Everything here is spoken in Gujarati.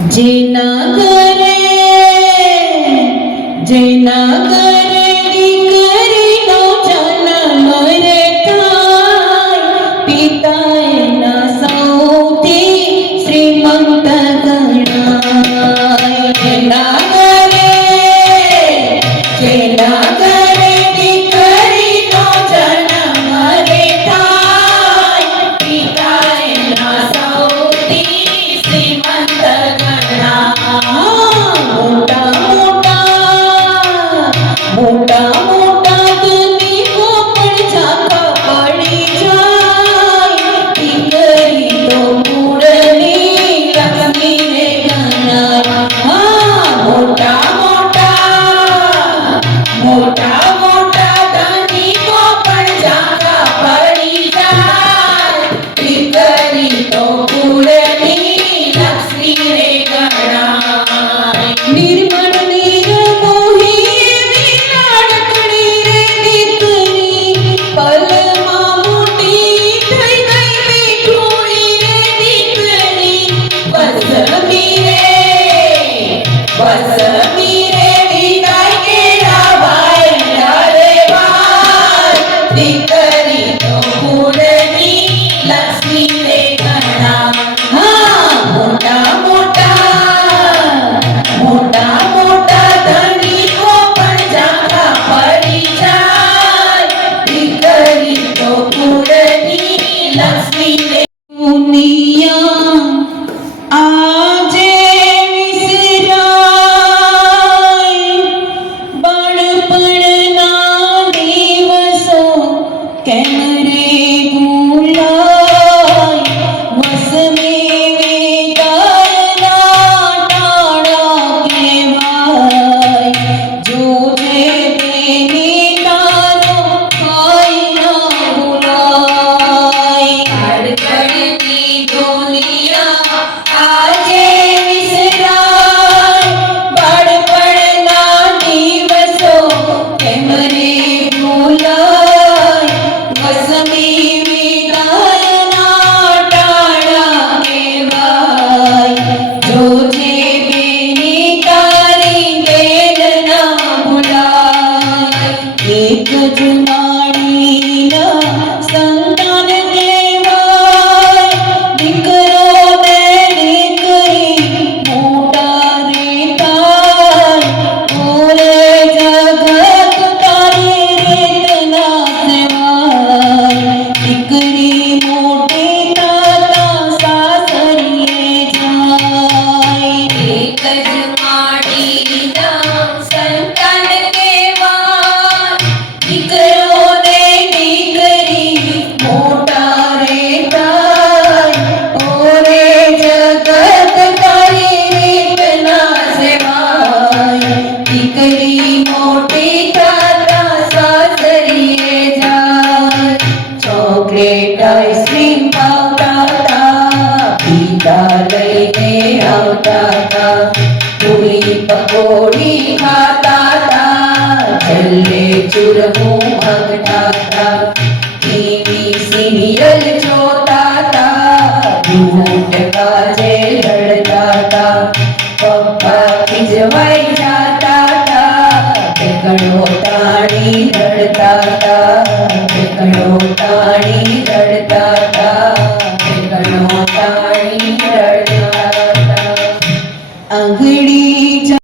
જેના ઘરે દીકરીનો જન્મ રે થાય, પિતા એના સૌથી શ્રીમંત ગણાય. જેના ઘરે દીકરીનો જન્મ રે થાય, પિતા એના સૌથી શ્રીમંત ગણાય. મોટા મોટા ધનિકો પણ ઝાંખા પડી જાય, દીકરી તો મૂળની લક્ષ્મી રે ગણાય. મોટા મોટા ધનિકો પણ ઝાંખા પડી જાય, દીકરી તો મૂળની લક્ષ્મી રે ગણાય. નિર્મળ નિર્મોહી એવી લાડકડી રે દીકરી, પલમાં મોટી થઈ ગઈ મીઠુડી રે દીકરી. વસમી રે વિદાય કેળા વાયડા રે વાર, દીકરી તો મૂળની લક્ષ્મી રે ગણાય. મોટા ધનિકો પણ ઝાંખા પડી જાય, દીકરી તો મૂળની લક્ષ્મી રે. દુનિયા આજે વિસરાય, બાળપણના દિવસો કેમ રે ભૂલાય. વસમી વિદાયના ટાળા કહેવાય, જોજે બેની તારો ભાઈ ના ભૂલાય. બાળપણની દુનિયા આજે વિસરાય, બાળપણના દિવસો કેમ રે ભૂલાય. વસમી વિદાયના ટાળા કહેવાય, જોજે બેની તારી બેન ના ભૂલાય. એક જ માળીના સંતાન કહેવાય, દીકરો ને દીકરી મોટા રે થાય. ઓરે જગત તારી રીત ના સેવાય, દીકરી મોટી થતા સાસરીએ જાય. એક જ માળીના સંતાન કહેવાય, દીકરો ને દીકરી મોટા રે થાય. ઓરે જગત તારી રીત ના સેવાય, દીકરી મોટી થતા સાસરીએ જાય. ચોકલેટ આઈસ્ક્રીમ ખાવતા તા, પિતા લઈને આવતા તા. પૂરી પકોડી ખાતા તા, છેલ્લે ચૂરમું માંગતા તા. ટીવી સિરિયલ જોતા તા, ઝૂઠ કાજે લડતા તા. પપ્પા ખીજવાઈ જાતા તા, ઠેકડો તાણી રડતા તા. ઠેકડો તાણી રડતા તા, ઠેકડો તાણી રડતા તા. આંગળી